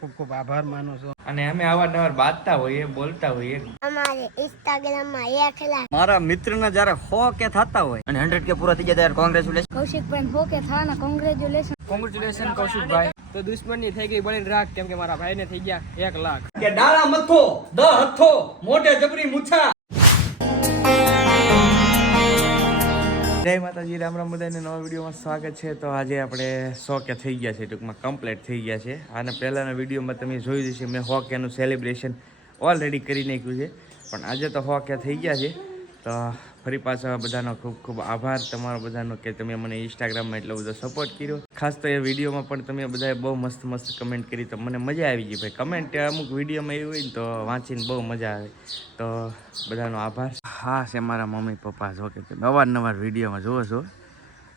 ખૂબ ખૂબ આભાર માનું છું. અને અમે અવારનવાર બાતતા હોઈએ, બોલતા હોઈએ. અમારે ઇન્સ્ટાગ્રામ માં 1 લાખ મારા મિત્રના જ્યારે 100 કે થતા હોય અને 100 કે પૂરા થઈ જાય ત્યારે કોંગ્રેચ્યુલેશન. કૌશિકભાઈ 100 કે થાના કોંગ્રેચ્યુલેશન. કોંગ્રેચ્યુલેશન કૌશિકભાઈ. તો દુશ્મની થઈ ગઈ બળીને રાખ, કેમ કે મારા ભાઈને થઈ ગયા 1 લાખ. કે ડાળા મથો દ હથો મોઢે જબરી મુછા. જય માતાજી, રામ રામ બધાને. નવા વિડીયોમાં સ્વાગત છે. તો આજે આપણે 100 કે થઈ ગયા છે, ટૂંકમાં કમ્પ્લીટ થઈ ગયા છે. અને પહેલાંના વિડીયોમાં તમે જોયું જશે મેં 100 કેનું સેલિબ્રેશન ઓલરેડી કરી નાખ્યું છે, પણ આજે તો 100 કે થઈ ગયા છે. તો ફરી પાછા બધાનો ખૂબ ખૂબ આભાર તમારો બધાનો કે તમે મને ઇન્સ્ટાગ્રામમાં એટલો બધો સપોર્ટ કર્યો. ખાસ તો એ વિડીયોમાં પણ તમે બધાએ બહુ મસ્ત મસ્ત કમેન્ટ કરી, તો મને મજા આવી ગઈ ભાઈ. કમેન્ટ અમુક વિડીયોમાં એવી હોય ને તો વાંચીને બહુ મજા આવે. તો બધાનો આભાર. હા છે મારા મમ્મી પપ્પા, જો કે તમે અવારનવાર વિડીયોમાં જુઓ છો,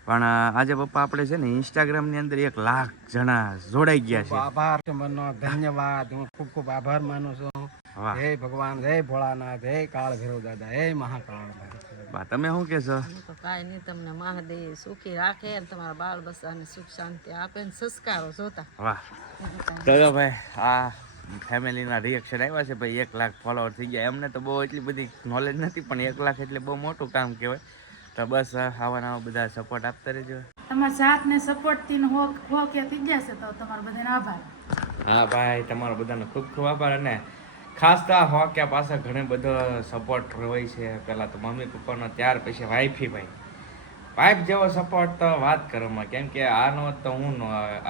પણ આજે પપ્પા આપણે છે ને ઇન્સ્ટાગ્રામની અંદર 1 લાખ જણા જોડાઈ ગયા છે. આભાર તમારો, ધન્યવાદ. હું ખૂબ ખૂબ આભાર માનું છું. જય ભગવાન, જય ભોળાનાથ, જય કાળ ભૈરવ દાદા, જય મહાકાળ. બા તમે શું કહેશો? તો કાંઈ નહીં, તમને મહાદેવ સુખી રાખે, તમારા બાળ બચ્ચાને સુખ શાંતિ આપે ને સંસ્કારો જોતા. વાહ. તો ભાઈ આ ફેમિલીના રિએક્શન આવ્યા છે ભાઈ. 1 લાખ ફોલોવર થઈ ગયા. એમને તો બહુ એટલી બધી નોલેજ નથી, પણ 1 લાખ એટલે બહુ મોટું કામ કહેવાય. તો બસ આવા બધા સપોર્ટ આપતા રહેજો. તમારા સાથ ને સપોર્ટ થી હો કે થઈ જશે તો તમારો બધાનો આભાર. હા ભાઈ, તમારો બધાનો ખૂબ ખૂબ આભાર. અને ખાસ તો હો કે પાછળ ઘણો બધો સપોર્ટ હોય છે. પહેલાં તો મમ્મી પપ્પાનો, ત્યાર પછી વાઈફી ભાઈ. વાઈફ જેવો સપોર્ટ તો વાત કરવામાં, કેમ કે આનો તો હું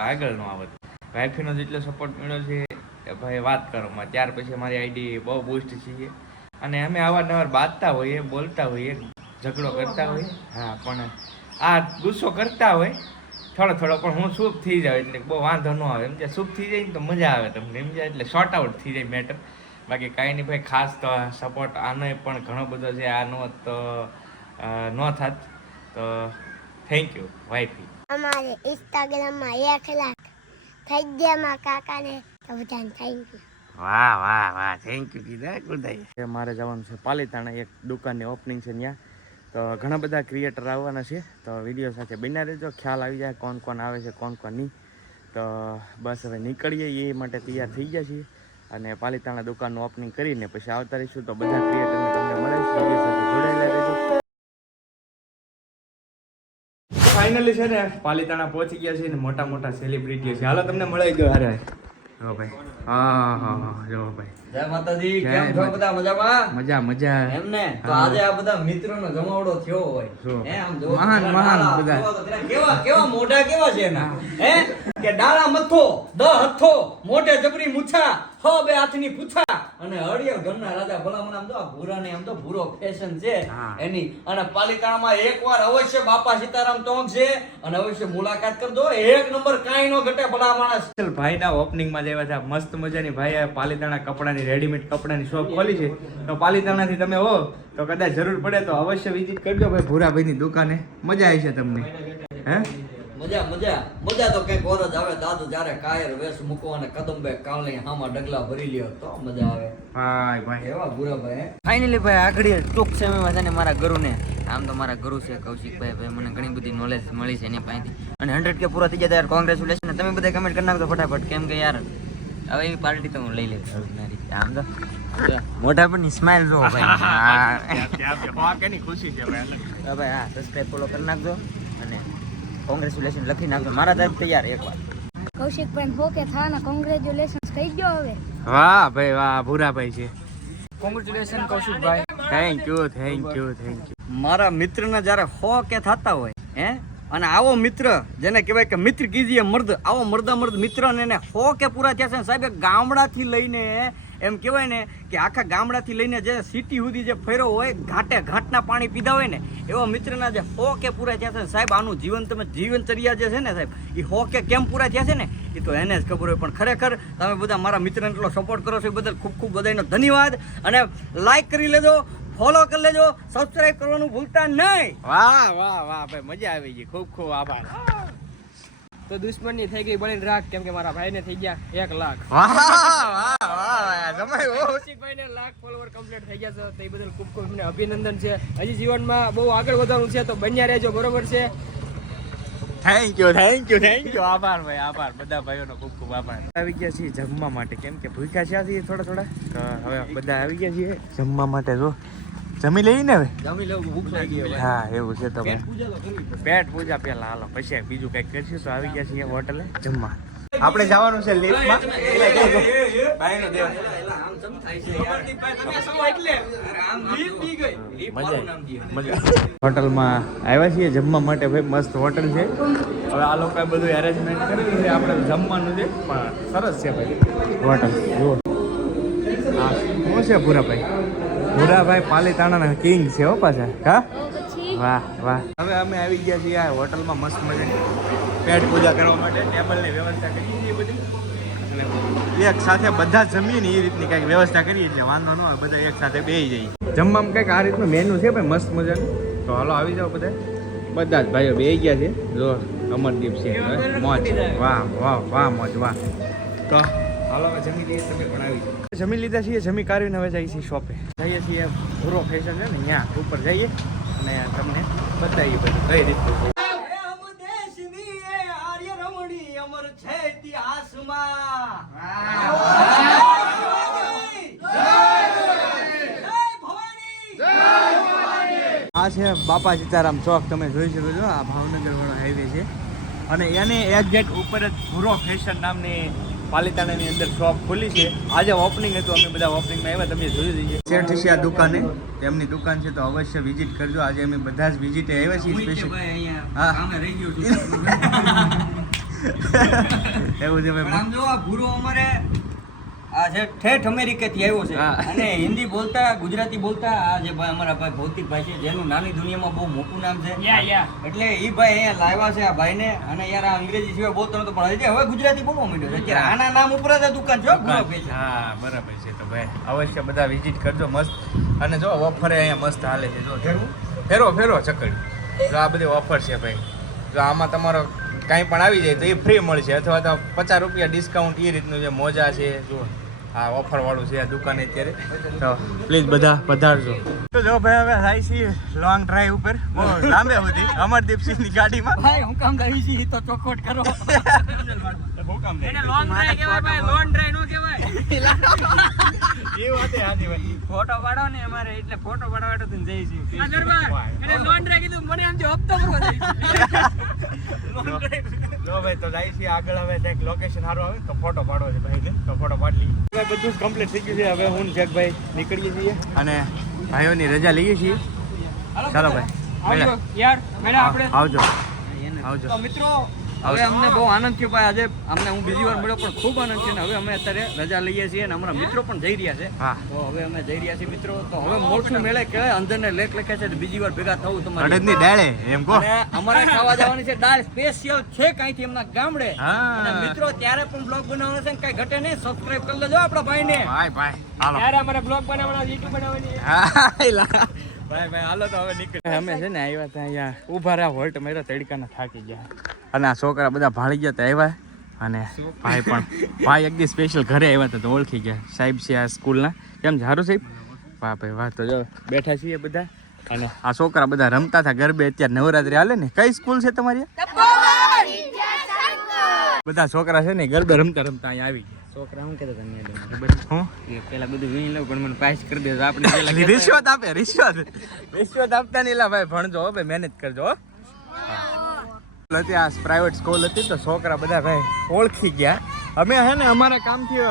આગળ ન આવત. વાઈફીનો જેટલો સપોર્ટ મળ્યો છે ભાઈ વાત કરવામાં, ત્યાર પછી મારી આઈડી બહુ બૂસ્ટ છીએ. અને અમે અવારનવાર બાતતા હોઈએ, બોલતા હોઈએ, ઝઘડો કરતા હોઈએ. હા, પણ આ ગુસ્સો કરતા હોય થોડો થોડો, પણ હું ચૂપ થઈ જાઉં એટલે બહુ વાંધો ન આવે. એમ કે ચૂપ થઈ જાય ને તો મજા આવે તમને, એમ જાય એટલે શોર્ટ આઉટ થઈ જાય મેટર. બાકી કાંઈ નહીં ભાઈ. ખાસ તો સપોર્ટ આનો પણ ઘણો બધો છે. આનો તો ન થાત. તો થેન્ક યુ વાઈફી. અમારે ઇન્સ્ટાગ્રામ માં 1 લાખ થઈ ગયા માં કાકાને, તો બધાને થેન્ક યુ. વાહ વાહ વાહ, થેન્ક યુ કીધા ગુડાઈ. મારે જવાનું છે પાલીતાણા, એક દુકાનની ઓપનિંગ છે ત્યાં. તો ઘણા બધા ક્રિએટર આવવાના છે, તો વિડીયો સાથે બન્યા રહેજો. ખ્યાલ આવી જાય કોણ કોણ આવે છે, કોણ કોણ નહીં. તો બસ હવે નીકળીએ, એ માટે તૈયાર થઈ ગયા છીએ. અને પાલીતાણા દુકાનનું ઓપનિંગ કરીને પછી આવતા રહીશું. તો બધા ક્રિએટરને તમને મળે છે, વિડીયો સાથે જોડાયેલા રહેજો. ફાઇનલી છે ને પાલીતાણા પહોંચી ગયા છે ને મોટા મોટા સેલિબ્રિટીઓ છે. હાલો તમને મળી ગયો. અરે જો ભાઈ, હા હા હા, જો ભાઈ. જય માતાજી. કેમ છો બધા? મજામાં? મજા મજા. એમને તો આજે આ બધા મિત્રોનો જમાવડો થયો હોય. હે આમ જો મહાન મહાન બધા. કેવા કેવા મોઢા કેવા છે એના. હે કે ડાળા મથો દ હથો મોઢે જબરી મુછા, હો બે હાથની પૂછા. અને હળિયર ઘરના રાજા ભલામણ. આમ તો આ ભૂરાને આમ તો ભૂરો ફેશન છે એની. અને પાલિતાણામાં એકવાર અવશ્ય બાપા સીતારામ ટોંક છે, અને અવશ્ય મુલાકાત કરજો. 1 નંબર કાંઈ નો ઘટે ભલા માણસ. ભાઈના ઓપનિંગમાં જેવા છે મસ્ત મજાની ભાઈ પાલીતાણા કપડાની રેડીમેડ કપડાની શોપ ખોલી છે. તો પાલીતાણાથી તમે હો તો કદાચ જરૂર પડે તો અવશ્ય વિઝિટ કરજો ભાઈ ભૂરાભાઈની દુકાને. મજા આવી છે તમને. હે મજા મજા મજા તો કઈક ઓર જ આવે દાદુ, જ્યારે કાયર વેશ મૂકો અને કદમબે કાલની હામાં ડગલા ભરી લ્યો તો મજા આવે. ભાઈ ભાઈ એવા ભૂરાભાઈ. ફાઇનલી ભાઈ આગળ ટૂંક સમયમાં છે ને મારા ગુરુને, આમ તો મારા ગુરુ છે કૌશિકભાઈ, ભાઈ મને ઘણી બધી નોલેજ મળી છે એની પાસેથી. અને 100 કે પૂરા થઈ જાય ત્યારે કોંગ્રેચ્યુલેશન. તમે બધા કમેન્ટ કરી નાખજો ફટાફટ, કેમ કે યાર હવે એવી પાર્ટી તો હું લઈ લઈશ. આમ તો મોઢા પર ની સ્માઈલ જો ભાઈ. ખુશી છે ભાઈ. ભાઈ હા, સબસ્ક્રાઇબ ફોલો કરી નાખજો અને કોંગ્રેચ્યુલેશન લખી નાખજો મારા તરફ તૈયાર. એકવાર કૌશિકભાઈ 100 કે થાના કોંગ્રેચ્યુલેશન થઈ ગયો હવે. વાહ ભાઈ વાહ, ભૂરાભાઈ છે. Congratulation Kaushikbhai. Thank you thank you thank you. મારા મિત્રના જ્યારે 100 કે થતા હોય હે, અને આવો મિત્ર જેને કહેવાય કે મિત્ર કીજીએ મર્દ, આવો મર્દ મિત્ર ને 100 કે પૂરા થયા છે સાહેબ. ગામડાથી લઈને એમ કહેવાય ને કે આખા ગામડાથી લઈને જે સિટી સુધી જે ફેરો હોય, ઘાટે ઘાટના પાણી પીધા હોય ને એવા મિત્રના જે 100 કે પૂરા થયા છે સાહેબ. આનું જીવન તમે જીવનચર્યા જે છે ને સાહેબ, એ 100 કે કેમ પૂરા થયા છે ને એ તો એને જ ખબર હોય. પણ ખરેખર તમે બધા મારા મિત્રને એટલો સપોર્ટ કરો છો એ બદલ ખૂબ ખૂબ બધાનો ધન્યવાદ. અને લાઈક કરી લેજો, ફોલો કરી લેજો, સબસ્ક્રાઇબ કરવાનું ભૂલતા નહીં. વાહ વાહ વાહ ભાઈ, મજા આવી ગઈ. ખૂબ ખૂબ આભાર. તો દુશ્મની થઈ ગઈ બળીને રાખ, કેમ કે મારા ભાઈને થઈ ગયા 1 લાખ. વાહ વાહ વાહ, સમય કૌશિકભાઈને 1 લાખ ફોલોવર કમ્પ્લીટ થઈ ગયા છે, તો એ બદલ ખૂબ ખૂબ એમને અભિનંદન છે. હજી જીવનમાં બહુ આગળ વધવાનું છે, તો બન્યા રહેજો, બરોબર છે. થેન્ક યુ આભાર ભાઈ આભાર બધા ભાઈઓનો ખૂબ ખૂબ આભાર. આવી ગયા છીએ જમવા માટે, કેમ કે ભૂખ્યા છે આજે થોડા તો હવે બધા આવી ગયા છીએ જમવા માટે. જો જમી લઈએ ને હવે. જમી લેવું, ભૂખ લાગી હવે. હા એવું છે તો પેટ પૂજા તો કરવી પડે. પેટ પૂજા પેલા હાલો પછી બીજું કંઈક કરશું. તો આવી ગયા છીએ હોટલે જમવા. આપણે જવાનું છે લિફ્ટમાં. બાયનો દેવા. આમ સમ થાય છે યાર. તમે શું એટલે આમ લીપ બી ગઈ. લીપ મારું નામ દે. હોટલમાં આવ્યા છીએ જમવા માટે. ભાઈ મસ્ત હોટલ છે. હવે આ લોકોએ બધું એરેન્જમેન્ટ કરેલું છે, આપણે જમવાનું છે પણ સરસ છે ભાઈ હોટલ. જુઓ હા શું છે ભૂરાભાઈ પાલીતાણાના કિંગ છે હો પાછા. હા વાહ વાહ. હવે અમે આવી ગયા છીએ આ હોટલમાં મસ્ત મજાની પેટ પૂજા કરવા માટે. ટેબલની વ્યવસ્થા કરી છે બધી અને એક સાથે બધા જમીએ ને એ રીતની કંઈક વ્યવસ્થા કરીએ એટલે વાંધો ન આવે, બધા એક સાથે બેસી જઈએ. જમવામાં કંઈક આ રીતનું મેનુ છે ભાઈ મસ્ત મજાનું. તો હાલો આવી જાઓ બધા જ ભાઈઓ બેસી ગયા છે. જો અમરદીપ છે મોજ. વાહ વાહ વાહ મોજ વાહ. તો હાલો હવે જમી લઈએ, તમે પણ આવી જાઓ. જમી લીધા છીએ, જમી કાઢીને હવે જઈએ છીએ શોપે. જઈએ છીએ ભૂરો ફેશન છે ને ત્યાં ઉપર જઈએ અને તમને બતાવીએ બધું કઈ રીતનું છે. અમર છે ઇતિહાસમાં. આ છે બાપા સીતારામ ચોક. તમે જોઈ શકો છો આ ભાવનગર વાળો હાઈવે છે અને એને એક્ઝેક્ટ ઉપર જ ભૂરો ફેશન નામની પાલીતાણાની અંદર શોપ ખુલી છે. આજે ઓપનિંગ હતું, અમે બધા ઓપનિંગમાં આવ્યા, તમે જોયું જ છે. શેઠ છે આ દુકાને, તેમની દુકાન છે તો અવશ્ય વિઝિટ કરજો. આજે અમે બધા જ વિઝિટે આવ્યા છીએ સ્પેશિયલ. હા આમે રહી ગયું છું. એવું છે ભાઈ. આમ જો આ ભૂરો અમારે આ છે ઠેઠ અમેરિકાથી આવ્યો છે હા. અને હિન્દી બોલતા ગુજરાતી બોલતા આ જે ભાઈ અમારા ભાઈ ભૌતિક ભાઈ છે જેનું નાની દુનિયામાં બહુ મોટું નામ છે એટલે એ ભાઈ અહીંયા લાવ્યા છે આ ભાઈને અને યાર આ અંગ્રેજી સિવાય બોલતો નતો પણ હજી હવે ગુજરાતી બોલવા માંડ્યો છે. અત્યારે આના નામ ઉપર જ આ દુકાન છે ભૂરો ફેશન. હા બરાબર છે. તો ભાઈ અવશ્ય બધા વિઝિટ કરજો મસ્ત. અને જો ઓફર અહીંયા મસ્ત હાલે છે. જો ફેરો ચકડી. જો આ બધી ઓફર છે ભાઈ. જો આમાં તમારો કાંઈ પણ આવી જાય તો એ ફ્રી મળશે અથવા તો 50 રૂપિયા ડિસ્કાઉન્ટ એ રીતનું જે મોજા છે. જો આ ઓફર વાળું છે આ દુકાને અત્યારે. તો પ્લીઝ બધા પધારજો. તો જો ભાઈ હવે જાય છીએ લોંગ ડ્રાઈવ ઉપર બહુ લાંબે સુધી અમરદીપસિંહની ગાડીમાં. ભાઈ હું કામ દઈ છી તો ચોખવટ કરો. એને લોંગ ડ્રાઈવ કહેવાય ભાઈ, લોંગ ડ્રાઈવ નો કહેવાય. એ વાત હાજી ભાઈ. ફોટો પાડો ને અમારે એટલે ફોટો પાડવા તો જઈ છી. એને લોંગ ડ્રાઈવ કીધું મને આમ જો હપ્તો ભરવો જાય. જો ભાઈ તો જાય છે આગળ. હવે કંઈક લોકેશન સારું આવે તો ફોટો પાડવો છે ભાઈને, તો ફોટો પાડી લઈએ. હવે બધું જ કમ્પ્લીટ થઈ ગયું છે. હવે હું જગભાઈ નીકળીએ છીએ અને ભાઈઓની રજા લઈએ છીએ. ચાલો ભાઈ આવજો. તો મિત્રો હવે અમને બહુ આનંદ થયો ભાઈ. આજે અમને હું બીજી વાર મળ્યો પણ ખૂબ આનંદ છે ને હવે અમે અત્યારે રજા લઈએ છીએ અને અમારા મિત્રો પણ જઈ રહ્યા છે. હા તો હવે અમે જઈ રહ્યા છીએ મિત્રો. તો હવે મોરસું મેળે કહેવાય અંદર ને લેખ લખે છે બીજી વાર ભેગા થવું તમારે. અડદની દાળે એમ કહો. અને અમારે ખાવા જવાની છે દાળ સ્પેશિયલ છે કાંઈથી એમના ગામડે. હા. અને મિત્રો ત્યારે પણ બ્લોગ બનાવવાનો છે કઈ ઘટે નહીં. સબસ્ક્રાઇબ કરી લેજો આપણા ભાઈને. ભાઈ હાલો. ત્યારે અમારે બ્લોગ બનાવવાનો YouTube બનાવવાની. ભાઈ હાલો તો હવે નીકળ. અમે છે ને આવ્યા હતા અહીંયા ઊભા રહ્યા હોલ્ટ માર્યો તડકાના થાકી ગયા અને આ છોકરા બધા ભાળી ગયા હતા આવ્યા અને ભાઈ એક દી સ્પેશિયલ ઘરે આવ્યા હતા તો ઓળખી ગયા. સાહેબ છે આ સ્કૂલના. કેમ છે સારું સાહેબ? વાહ ભાઈ વાહ. તો જો બેઠા છીએ બધા અને આ છોકરા બધા રમતા હતા ગરબે. અત્યારે નવરાત્રી હાલે ને. કઈ સ્કૂલ છે તમારી? બધા છોકરા છે ને ગરબે રમતા અહીંયા આવી ગયા. છોકરા શું કહેતા તમે હું પેલા બધું વીણી લઉં પણ મને પાસ કરી દે આપણે પેલા રિશ્વત આપે. રિશ્વત આપતા નહીં. ભાઈ ભણજો હો ભાઈ, મહેનત કરજો હો. હતી આ પ્રાઇવેટ સ્કૂલ હતી તો છોકરા બધા ભાઈ ઓળખી ગયા. અમે હે ને અમારા કામથી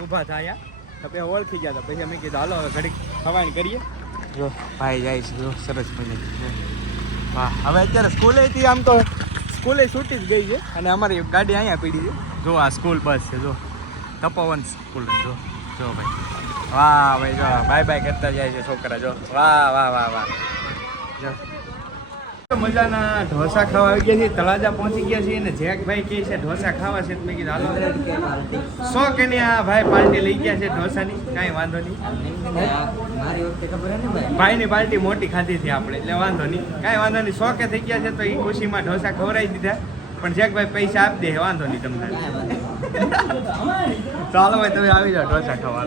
ઊભા થયા તો પછી ઓળખી ગયા હતા. પછી અમે કીધું હાલો હવે ઘડીક ખવાણ કરીએ. જો ભાઈ જાય છે. જો સરસ મહિને વાહ. હવે અત્યારે સ્કૂલેથી આમ તો સ્કૂલે છૂટી જ ગઈ છે અને અમારી ગાડી અહીંયા પડી છે. જો આ સ્કૂલ બસ છે. જો તપોવન સ્કૂલ. જો ભાઈ વાહ ભાઈ. જો બાય બાય કરતા જાય છે છોકરા. જો વાહ વાહ વાહ વાહ. જો મજાના ઢોસા ખાવા આવી ગયા છીએ. તળાજા પહોંચી ગયા છીએ ને જેકભાઈ કહે છે ઢોસા ખાવા છે. મેં કીધું હાલો 100 કે ની આ ભાઈ પાર્ટી લઈ ગયા છે ઢોસાની. કાંઈ વાંધો નહીં. મારી વખતે ખબર હે ને ભાઈ ભાઈની પાર્ટી મોટી ખાધી હતી આપણે એટલે વાંધો નહીં. કાંઈ વાંધો નહીં. 100 કે થઈ ગયા છે તો એ ખુશીમાં ઢોસા ખવડાવી દીધા. પણ જેકભાઈ પૈસા આપી દે વાંધો નહીં તમને. ચાલો ભાઈ તમે આવી જાઓ ઢોસા ખાવા.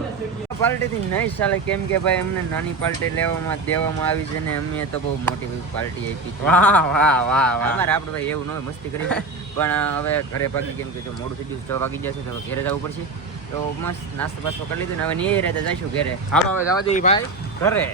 પાર્ટીથી નહીં ચાલે, કેમ કે ભાઈ અમને નાની પાર્ટી દેવામાં આવી છે ને અમે તો બહુ મોટી પાર્ટી આપી છે. વાહ વાહ વાહ વાહ. અમારે આપણે ભાઈ એવું ન હોય, મસ્તી કરી પણ હવે ઘરે ભાગી, કેમ કે જો મોડું થઈ ગયું 6 વાગી જશે તો હવે ઘરે જવું પડશે. તો મસ્ત નાસ્તો બાસ્તો કરી લીધું ને હવે નહીં રહેતા જઈશું ઘરે. હાલો હવે જવા દઈએ ભાઈ ઘરે.